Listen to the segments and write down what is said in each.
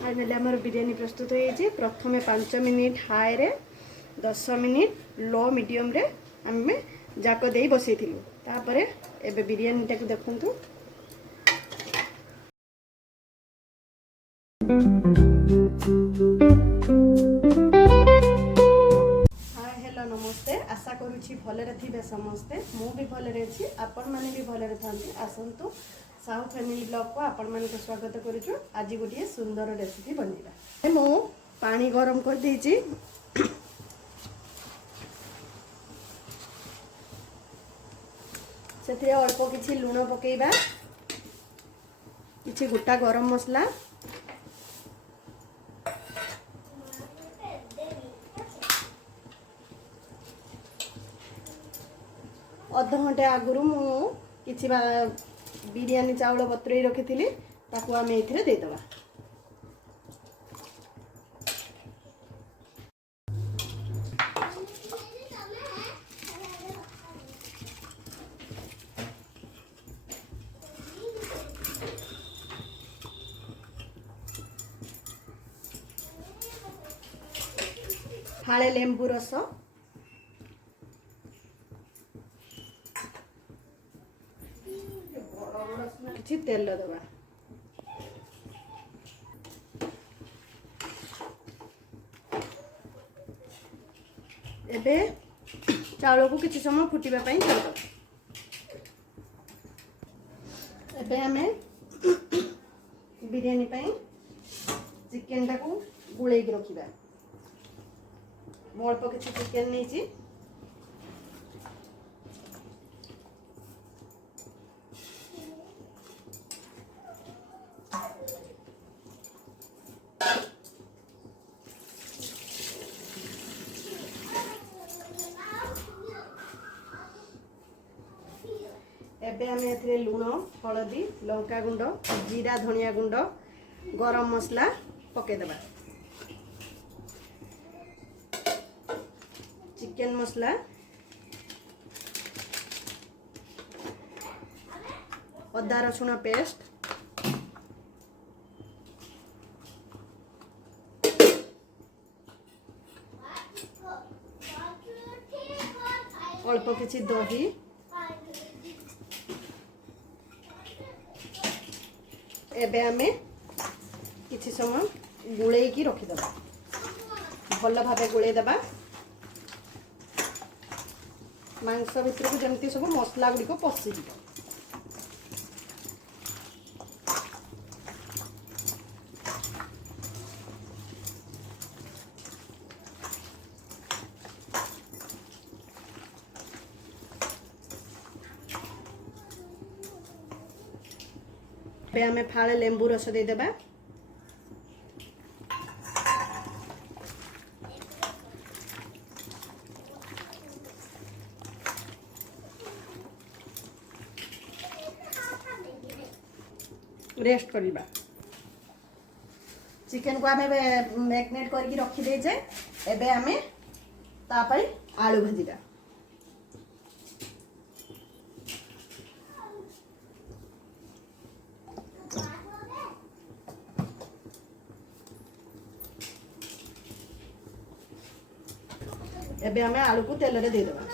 Finally आमर बिरयानी प्रस्तुत हो प्रथम 5 मिनिट हाई रे 10 मिनिट लो मीडियम रे आम जाक दे बसई तापर एबे बिरयानी टाक देखु। हाय हेलो नमस्ते, आशा करुँची भलरे थे समस्ते। मु भी भलरे अच्छी, आपण मैंने भी भलरे था। आसतु साहू फैमिली ब्लॉग को आपण मान स्वागत करुचु। आज गोटे सुंदर रेसिपी बनइबा। मु पानी गरम कर देछि, से अल्प किछि लुण पकेइबा, किछि गोटा गरम मसला, अध घंटे आगुरु मु किछि बिरयानी चाउल बतुरई रखी ताकू आम ये देदेबा। फाळे लेंबू रस, किछि तेल दबा, एबे चाउल को किछि समय फुटिबा पई छाड़। एबे हमें बिरयानी पई चिकन टाकू गुळेई के रखिबा। अल्प किछि चिकन नहीं, एबे आम ए लुण हलदी लंका गुंड जीरा धनिया गुंड गरम मसला पकेदेबा, चिकन मसला, अदा रसुण पेस्ट, अल्प किछि दही, एबे आमे किछि समय गुळेई की रखिदबा। भल भाबे गुळेई दबा, मांस भितर को जमती सब मसला गुडी को पसी दिबा। पे हमें फाळे लेंबू रस दे देबा। रेस्ट करिबा। चिकन को आमे मैरिनेट करके रखी दे जे। एबे आमे तापई आलू भाजीबा। एबे हमें आलू को तेल रे दे देबा।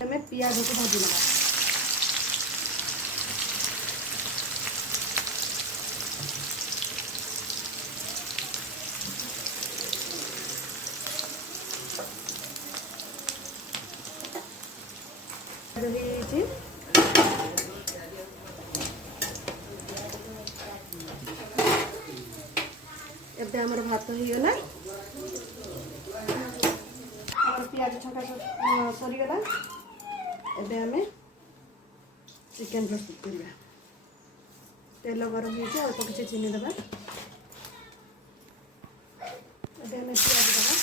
हमें प्याज को भाजी लगा। एबे हमर भात हो गला और प्याज छका सरी गला एबे हमें चिकन प्रस्तुत करिया तेल गरम हो जाए अल्प किसी चीनी देवा एबे हमें प्याज देवा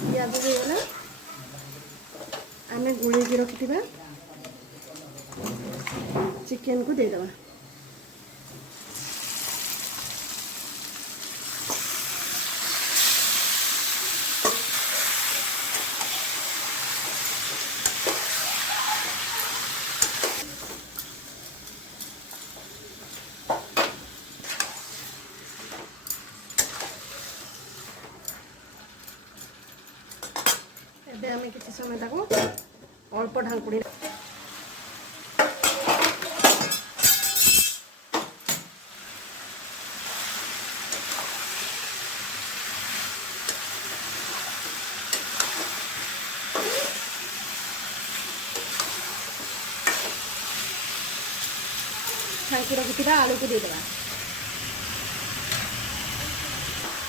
प्याज होगला आम गुड़े रखि चिकेन को देदेवा एबे हमें किसी समय ताको अल्प ढांकुड़ी छांकी रखिथिबा आलू को देदेवा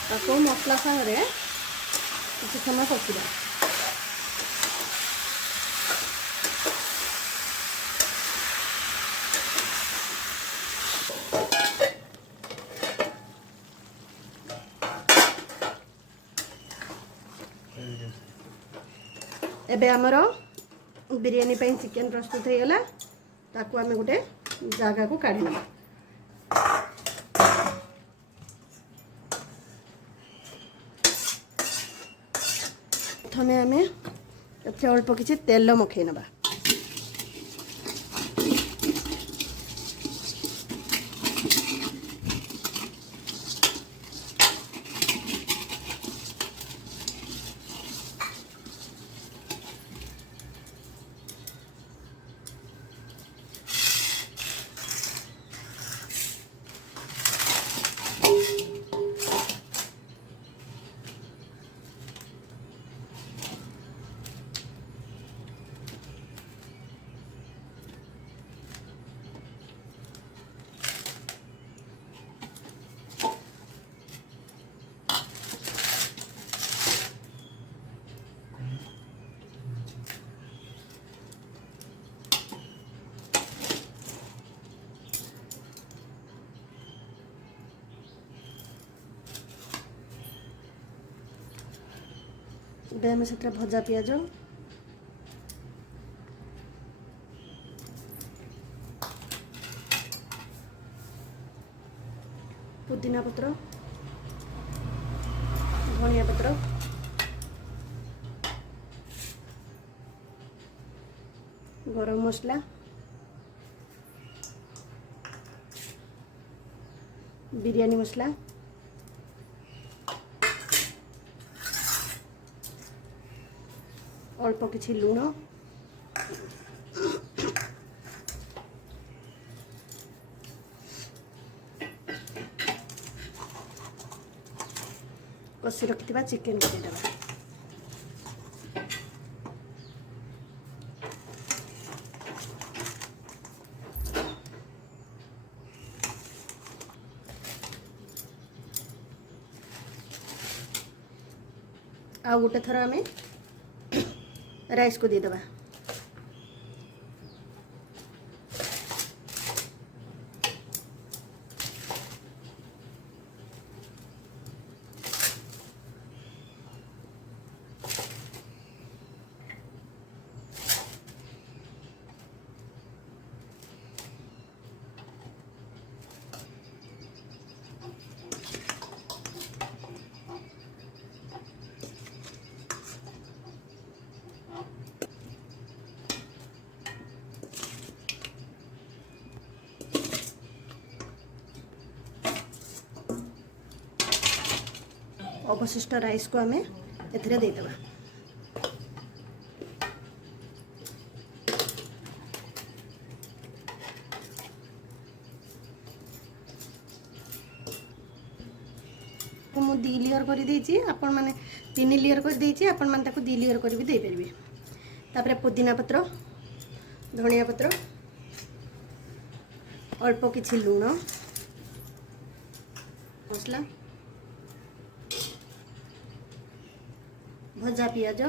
ताको मसला संगे किसी समय कषिबा एबे हमर बिरयानी पे चिकेन प्रस्तुत हो गला ताकू आमे गोटे जगह को काढ़ी ना प्रथमे आमे अल्प किसी तेल मखई नबा में से भजा पियाज पुदीना पत्र धनिया पत्र गरम मसला बिरयानी मसला अल्प किछि लुण कषि रखिथिबा चिकेन को देदेबा आ गोटे थर आमे राइस को देदेबा अवशिष्ट राइस को आमे एथिरे देदेबा दी लेयर कर देछि आपण माने 3 लेयर कर देछि आपण माने ताको 2 लेयर कर भी दे परिबे। तापरे पुदीना पत्र, धनिया पत्र, अल्प किछि लूण, मसला, भजा पियाज,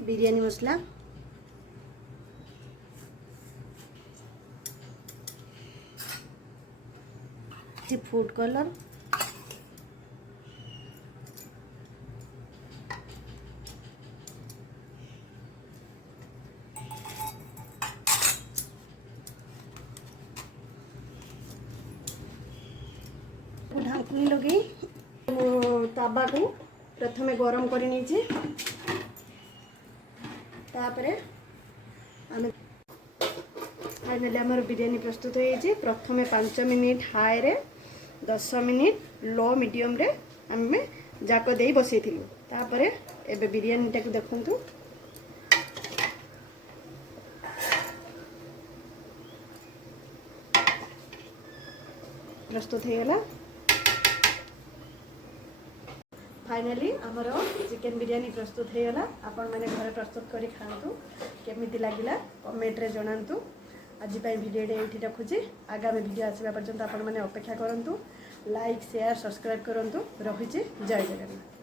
बिरयानी मसला, फूड कलर, ढाकुनी लगे ताबा को प्रथम गरम कर नीचे तापरे आम फाइनली आमर बिरयानी प्रस्तुत हो। प्रथम 5 मिनिट हाई रे 10 मिनिट लो मीडियम रे आम जाक दे बसई तापरे एबे बिरयानी टाक देखंतु प्रस्तुत हो गला। फाइनली आमर चिकेन बिरयानी प्रस्तुत हो गला। आपण मैंने घर प्रस्तुत करी खातु केमिति लागिला कमेंट रे जणांतु। आज भिडियो ये रखुची। आगामी भिडियो आसवा पर्यंत आपण मैंने अपेक्षा करंतु। लाइक शेयर सब्सक्राइब करंतु। रहुची जय जगन्नाथ।